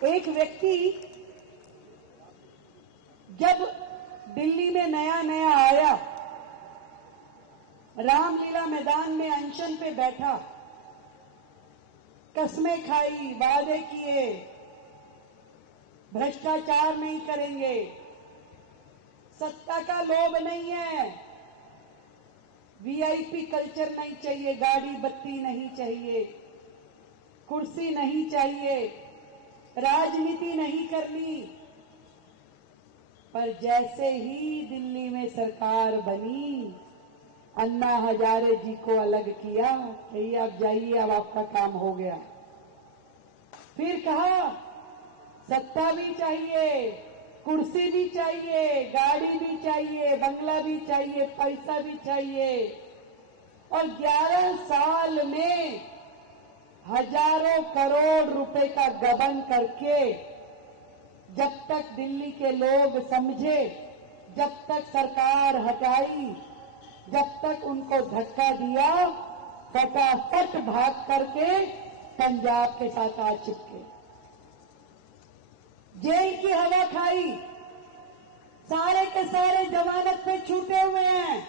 एक व्यक्ति जब दिल्ली में नया नया आया, रामलीला मैदान में अनशन पे बैठा, कस्में खाई, वादे किए, भ्रष्टाचार नहीं करेंगे, सत्ता का लोभ नहीं है, वीआईपी कल्चर नहीं चाहिए, गाड़ी बत्ती नहीं चाहिए, कुर्सी नहीं चाहिए, राजनीति नहीं करनी। पर जैसे ही दिल्ली में सरकार बनी, अन्ना हजारे जी को अलग किया, कही आप जाइए, अब आपका काम हो गया। फिर कहा सत्ता भी चाहिए, कुर्सी भी चाहिए, गाड़ी भी चाहिए, बंगला भी चाहिए, पैसा भी चाहिए। और 11 साल में हजारों करोड़ रुपए का गबन करके जब तक दिल्ली के लोग समझे, जब तक सरकार हटाई, जब तक उनको धक्का दिया, फटाफट भाग करके पंजाब के साथ आ चिपके, जेल की हवा खाई, सारे के सारे जमानत पे छूटे हुए हैं।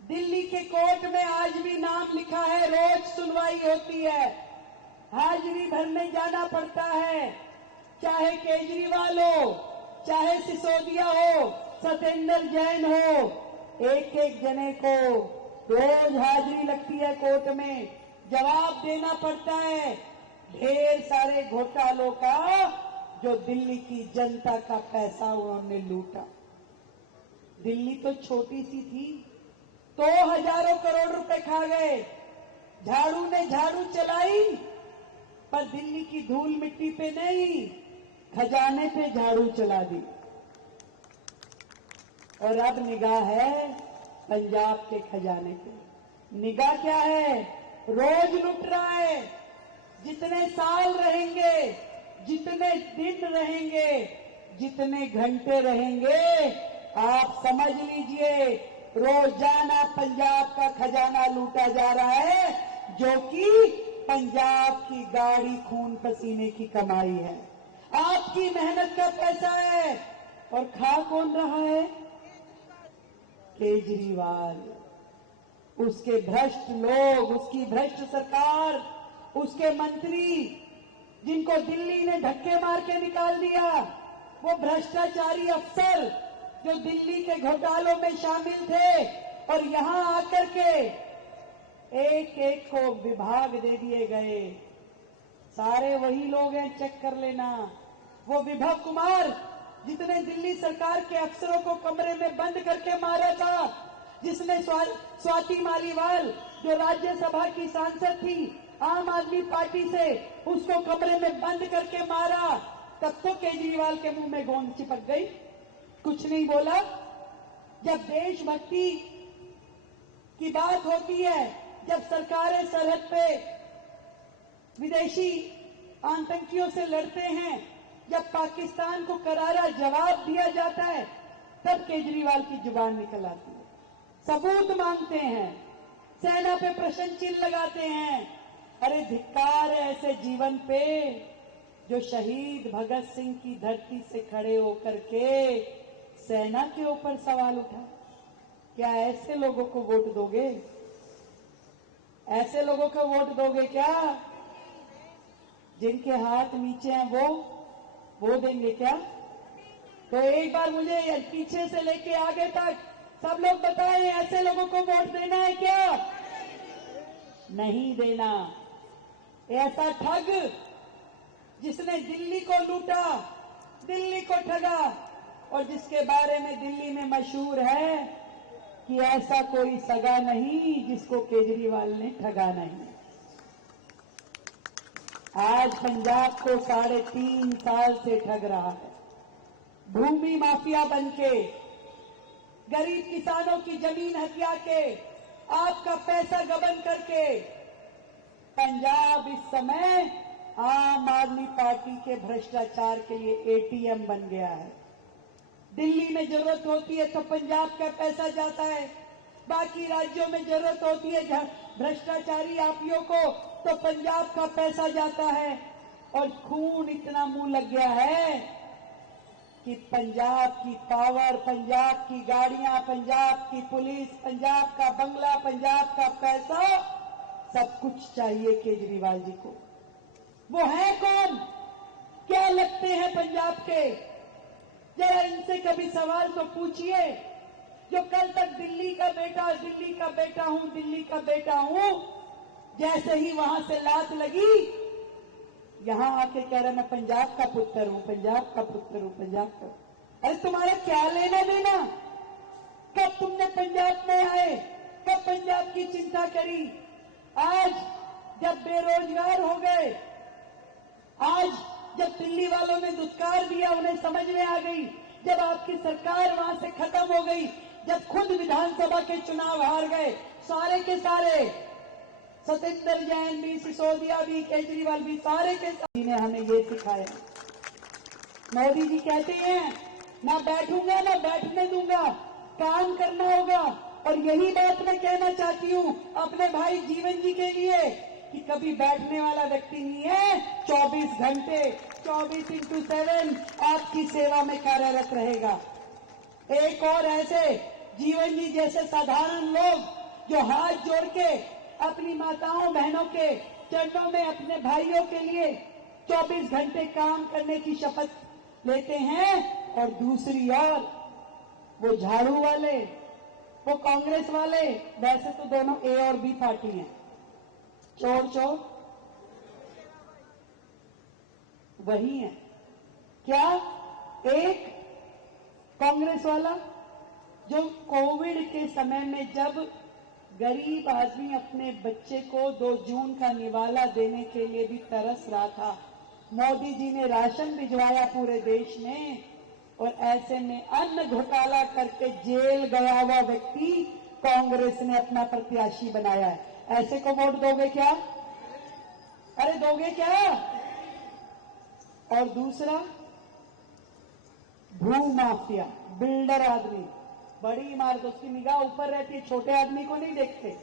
दिल्ली के कोर्ट में आज भी नाम लिखा है, रोज सुनवाई होती है, हाजिरी भरने जाना पड़ता है, चाहे केजरीवाल हो, चाहे सिसोदिया हो, सत्येंद्र जैन हो, एक एक जने को रोज हाजिरी लगती है कोर्ट में, जवाब देना पड़ता है ढेर सारे घोटालों का जो दिल्ली की जनता का पैसा उन्होंने लूटा। दिल्ली तो छोटी सी थी, तो हजारों करोड़ रुपए खा गए। झाड़ू ने झाड़ू चलाई, पर दिल्ली की धूल मिट्टी पे नहीं, खजाने पे झाड़ू चला दी। और अब निगाह है पंजाब के खजाने पे। निगाह क्या है? रोज लुट रहा है। जितने साल रहेंगे, जितने दिन रहेंगे, जितने घंटे रहेंगे, आप समझ लीजिए रोजाना पंजाब का खजाना लूटा जा रहा है, जो कि पंजाब की गाड़ी खून पसीने की कमाई है, आपकी मेहनत का पैसा है। और खा कौन रहा है? केजरीवाल, उसके भ्रष्ट लोग, उसकी भ्रष्ट सरकार, उसके मंत्री जिनको दिल्ली ने धक्के मार के निकाल दिया, वो भ्रष्टाचारी अफसर जो दिल्ली के घोटालों में शामिल थे और यहां आकर के एक एक को विभाग दे दिए गए। सारे वही लोग हैं, चेक कर लेना। वो विभव कुमार जिसने दिल्ली सरकार के अफसरों को कमरे में बंद करके मारा था, जिसने स्वाति मालीवाल जो राज्यसभा की सांसद थी आम आदमी पार्टी से, उसको कमरे में बंद करके मारा, तब तो केजरीवाल के मुंह में गोंद चिपक गई, कुछ नहीं बोला। जब देशभक्ति की बात होती है, जब सरकारें सरहद पे विदेशी आतंकियों से लड़ते हैं, जब पाकिस्तान को करारा जवाब दिया जाता है, तब केजरीवाल की जुबान निकल आती है, सबूत मांगते हैं, सेना पे प्रश्न चिन्ह लगाते हैं। अरे धिक्कार है ऐसे जीवन पे जो शहीद भगत सिंह की धरती से खड़े होकर के सेना के ऊपर सवाल उठा। क्या ऐसे लोगों को वोट दोगे? ऐसे लोगों को वोट दोगे क्या? जिनके हाथ नीचे हैं वो देंगे क्या? तो एक बार मुझे पीछे से लेके आगे तक सब लोग बताएं, ऐसे लोगों को वोट देना है क्या? नहीं देना। ऐसा ठग जिसने दिल्ली को लूटा, दिल्ली को ठगा, और जिसके बारे में दिल्ली में मशहूर है कि ऐसा कोई सगा नहीं जिसको केजरीवाल ने ठगा नहीं। आज पंजाब को 3.5 साल से ठग रहा है, भूमि माफिया बनके, गरीब किसानों की जमीन हथिया के, आपका पैसा गबन करके। पंजाब इस समय आम आदमी पार्टी के भ्रष्टाचार के लिए एटीएम बन गया है। दिल्ली में जरूरत होती है तो पंजाब का पैसा जाता है, बाकी राज्यों में जरूरत होती है भ्रष्टाचारी आपियों को तो पंजाब का पैसा जाता है। और खून इतना मुंह लग गया है कि पंजाब की पावर, पंजाब की गाड़ियां, पंजाब की पुलिस, पंजाब का बंगला, पंजाब का पैसा, सब कुछ चाहिए केजरीवाल जी को। वो है कौन? क्या लगते हैं पंजाब के? जरा इनसे कभी सवाल तो पूछिए। जो कल तक दिल्ली का बेटा हूं, दिल्ली का बेटा हूं, जैसे ही वहां से लात लगी, यहां आके कह रहा मैं पंजाब का पुत्र हूं, पंजाब का पुत्र हूं, पंजाब का। अरे तुम्हारा क्या लेना देना? कब तुमने पंजाब में आए? कब पंजाब की चिंता करी? आज जब बेरोजगार हो गए, आज जब दिल्ली वालों ने दुत्कार दिया, उन्हें समझ में आ गई, जब आपकी सरकार वहां से खत्म हो गई, जब खुद विधानसभा के चुनाव हार गए, सारे के सारे, सत्येंद्र जैन भी, सिसोदिया भी, केजरीवाल भी, सारे के सारे ने हमें ये सिखाया। मोदी जी कहते हैं ना बैठूंगा ना बैठने दूंगा, काम करना होगा। और यही बात मैं कहना चाहती हूं अपने भाई जीवन जी के लिए कि कभी बैठने वाला व्यक्ति नहीं है, 24 घंटे 24x7 आपकी सेवा में कार्यरत रहेगा। एक और ऐसे जीवन जी जैसे साधारण लोग जो हाथ जोड़ के अपनी माताओं बहनों के चरणों में अपने भाइयों के लिए 24 घंटे काम करने की शपथ लेते हैं। और दूसरी ओर वो झाड़ू वाले, वो कांग्रेस वाले, वैसे तो दोनों ए और बी पार्टी हैं, चोर चोर वही है। क्या? एक कांग्रेस वाला जो कोविड के समय में जब गरीब आदमी अपने बच्चे को 2 जून का निवाला देने के लिए भी तरस रहा था, मोदी जी ने राशन भिजवाया पूरे देश में, और ऐसे में अन्न घोटाला करके जेल गया हुआ व्यक्ति कांग्रेस ने अपना प्रत्याशी बनाया है। ऐसे को वोट दोगे क्या? अरे दोगे क्या? और दूसरा भू माफिया, बिल्डर आदमी, बड़ी इमारत, उसकी निगाह ऊपर रहती है, छोटे आदमी को नहीं देखते,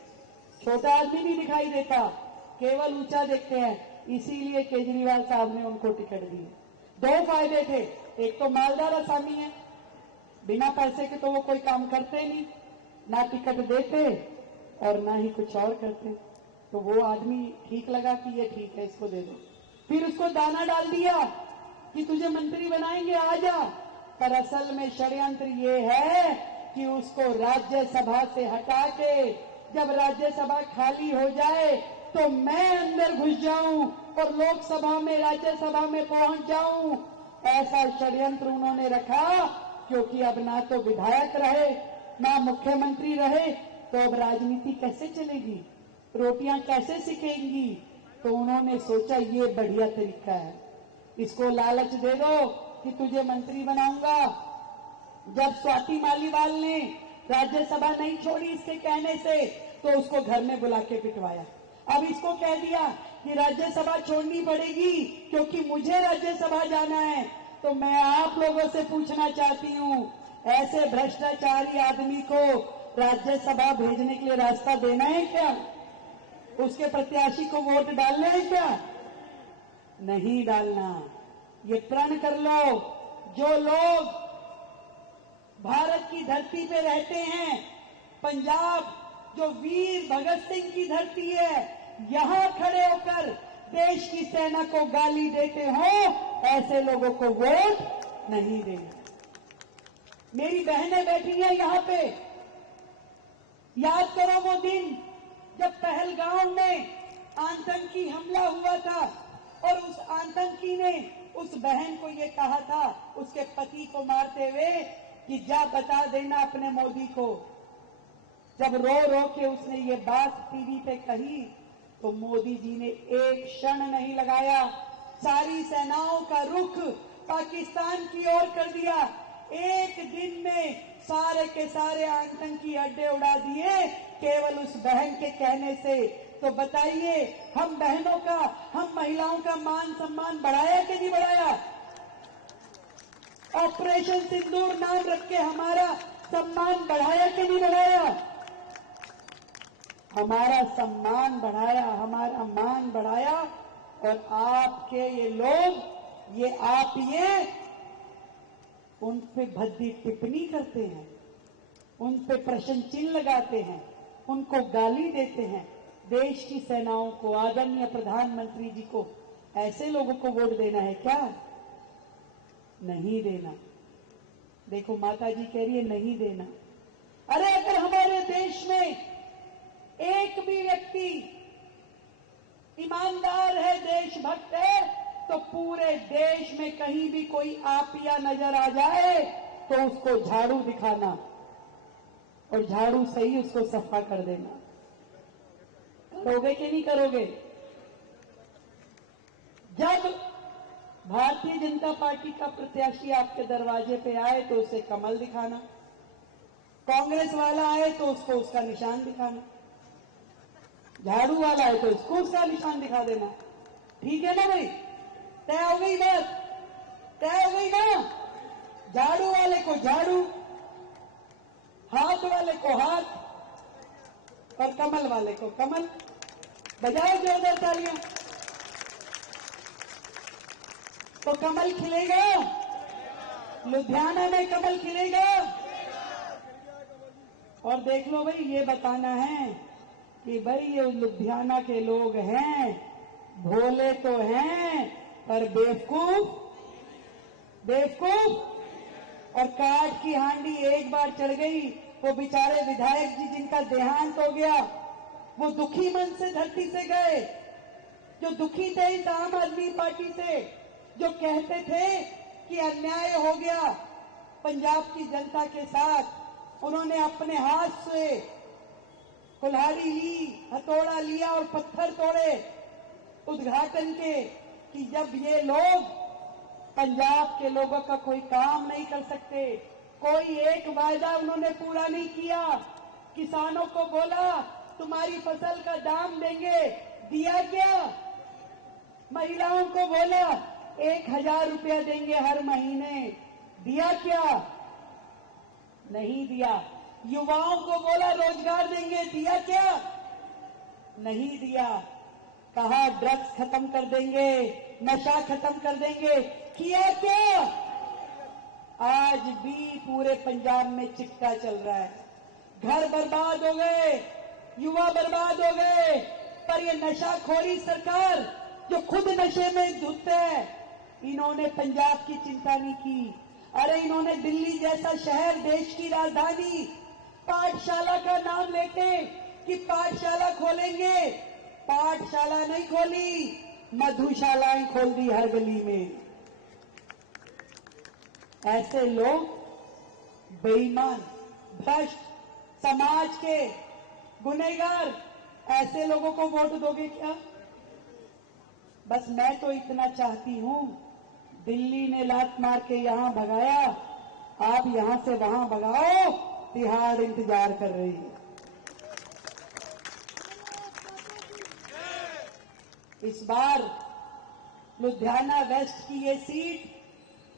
छोटा आदमी नहीं दिखाई देता, केवल ऊंचा देखते हैं। इसीलिए केजरीवाल साहब ने उनको टिकट दी। 2 फायदे थे, एक तो मालदार आसामी है, बिना पैसे के तो वो कोई काम करते नहीं, ना टिकट देते और ना ही कुछ और करते, तो वो आदमी ठीक लगा कि ये ठीक है, इसको दे दो। फिर उसको दाना डाल दिया कि तुझे मंत्री बनाएंगे, आ जा। पर असल में षड्यंत्र ये है कि उसको राज्यसभा से हटा के जब राज्यसभा खाली हो जाए तो मैं अंदर घुस जाऊं और लोकसभा में, राज्यसभा में पहुंच जाऊं, ऐसा षड्यंत्र उन्होंने रखा। क्योंकि अब ना तो विधायक रहे ना मुख्यमंत्री रहे, तो अब राजनीति कैसे चलेगी, रोटियां कैसे सिकेंगी? तो उन्होंने सोचा ये बढ़िया तरीका है, इसको लालच दे दो कि तुझे मंत्री बनाऊंगा। जब स्वाति मालीवाल ने राज्यसभा नहीं छोड़ी इसके कहने से, तो उसको घर में बुला के पिटवाया। अब इसको कह दिया कि राज्यसभा छोड़नी पड़ेगी क्योंकि मुझे राज्यसभा जाना है। तो मैं आप लोगों से पूछना चाहती हूं, ऐसे भ्रष्टाचारी आदमी को राज्यसभा भेजने के लिए रास्ता देना है क्या? उसके प्रत्याशी को वोट डालना है क्या? नहीं डालना। ये प्रण कर लो, जो लोग भारत की धरती पे रहते हैं, पंजाब जो वीर भगत सिंह की धरती है, यहां खड़े होकर देश की सेना को गाली देते हो, ऐसे लोगों को वोट नहीं देना। मेरी बहनें बैठी हैं यहां पे, याद करो वो दिन जब पहलगाम में आतंकी हमला हुआ था और उस आतंकी ने उस बहन को ये कहा था, उसके पति को मारते हुए, कि जा बता देना अपने मोदी को। जब रो रो के उसने ये बात टीवी पे कही तो मोदी जी ने एक क्षण नहीं लगाया, सारी सेनाओं का रुख पाकिस्तान की ओर कर दिया। एक दिन में सारे के सारे आतंकी अड्डे उड़ा दिए केवल उस बहन के कहने से। तो बताइए, हम बहनों का, हम महिलाओं का मान सम्मान बढ़ाया कि नहीं बढ़ाया? ऑपरेशन सिंदूर नाम रख के हमारा सम्मान बढ़ाया कि नहीं बढ़ाया? हमारा सम्मान बढ़ाया, हमारा मान बढ़ाया। और आपके ये लोग, ये आप उन पे भद्दी टिप्पणी करते हैं, उन पे प्रश्न चिन्ह लगाते हैं, उनको गाली देते हैं। देश की सेनाओं को, आदरणीय प्रधानमंत्री जी को, ऐसे लोगों को वोट देना है क्या? नहीं देना। देखो माता जी कह रही है नहीं देना। अरे अगर हमारे देश में एक भी व्यक्ति ईमानदार है, देशभक्त है, तो पूरे देश में कहीं भी कोई आपिया नजर आ जाए तो उसको झाड़ू दिखाना और झाड़ू से ही उसको सफा कर देना। करोगे कि नहीं करोगे? जब भारतीय जनता पार्टी का प्रत्याशी आपके दरवाजे पे आए तो उसे कमल दिखाना, कांग्रेस वाला आए तो उसको उसका निशान दिखाना, झाड़ू वाला है तो उसको उसका निशान दिखा देना। ठीक है ना भाई? तय हो गई बात? तय हो गई ना? झाड़ू वाले को झाड़ू, हाथ वाले को हाथ और कमल वाले को कमल। बजाओ जोरदार तालियां। तो कमल खिलेगा, लुधियाना में कमल खिलेगा। और देख लो भाई, ये बताना है कि भाई ये लुधियाना के लोग हैं, भोले तो हैं पर बेवकूफ, बेवकूफ। और काठ की हांडी एक बार चढ़ गई, वो बेचारे विधायक जी जिनका देहांत हो गया, वो दुखी मन से धरती से गए, जो दुखी थे इस आम आदमी पार्टी से, जो कहते थे कि अन्याय हो गया पंजाब की जनता के साथ। उन्होंने अपने हाथ से कुल्हाड़ी ली, हथौड़ा लिया और पत्थर तोड़े उद्घाटन के कि जब ये लोग पंजाब के लोगों का कोई काम नहीं कर सकते, कोई एक वायदा उन्होंने पूरा नहीं किया। किसानों को बोला तुम्हारी फसल का दाम देंगे, दिया क्या? महिलाओं को बोला 1000 रुपया देंगे हर महीने, दिया क्या? नहीं दिया। युवाओं को बोला रोजगार देंगे, दिया क्या? नहीं दिया। कहा ड्रग्स खत्म कर देंगे, नशा खत्म कर देंगे, किया क्या? आज भी पूरे पंजाब में चिट्टा चल रहा है। घर बर्बाद हो गए, युवा बर्बाद हो गए। पर ये नशाखोरी सरकार जो खुद नशे में धुत है, इन्होंने पंजाब की चिंता नहीं की। अरे इन्होंने दिल्ली जैसा शहर, देश की राजधानी, पाठशाला का नाम लेके कि पाठशाला खोलेंगे, पाठशाला नहीं खोली, मधुशालाएं खोल दी हर गली में। ऐसे लोग बेईमान, भ्रष्ट, समाज के गुनहगार, ऐसे लोगों को वोट दोगे क्या? बस मैं तो इतना चाहती हूं, दिल्ली ने लात मार के यहां भगाया, आप यहां से वहां भगाओ, तिहाड़ इंतजार कर रही है। इस बार लुधियाना वेस्ट की ये सीट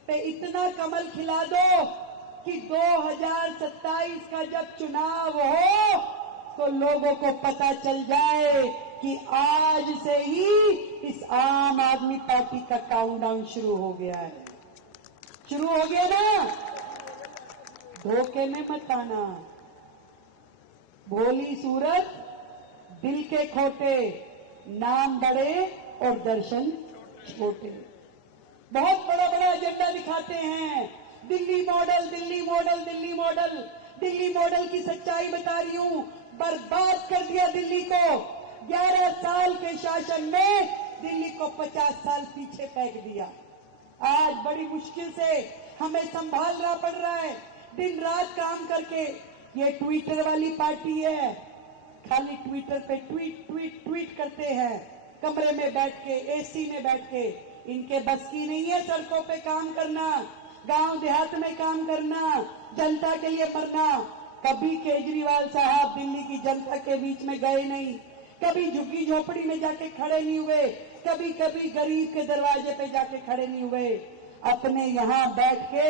पे इतना कमल खिला दो कि 2027 का जब चुनाव हो तो लोगों को पता चल जाए कि आज से ही इस आम आदमी पार्टी का काउंटडाउन शुरू हो गया है। शुरू हो गया ना? धोखे में मत आना। भोली सूरत, दिल के खोटे, नाम बड़े और दर्शन छोटे। बहुत बड़ा बड़ा एजेंडा दिखाते हैं, Delhi model, Delhi model, Delhi model. Delhi model की सच्चाई बता रही हूं, बर्बाद कर दिया दिल्ली को। 11 साल के शासन में दिल्ली को 50 साल पीछे फेंक दिया। आज बड़ी मुश्किल से हमें संभालना पड़ रहा है, दिन रात काम करके। ये ट्विटर वाली पार्टी है, खाली ट्विटर पे ट्वीट ट्वीट ट्वीट करते हैं, कमरे में बैठ के, एसी में बैठ के। इनके बस की नहीं है सड़कों पे काम करना, गांव देहात में काम करना, जनता के लिए मरना। कभी केजरीवाल साहब दिल्ली की जनता के बीच में गए नहीं, कभी झुग्गी झोपड़ी में जाके खड़े नहीं हुए, कभी कभी गरीब के दरवाजे पे जाके खड़े नहीं हुए। अपने यहां बैठ के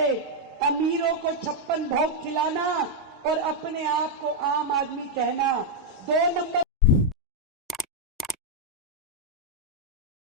अमीरों को 56 भोग खिलाना और अपने आप को आम आदमी कहना, 2 नंबर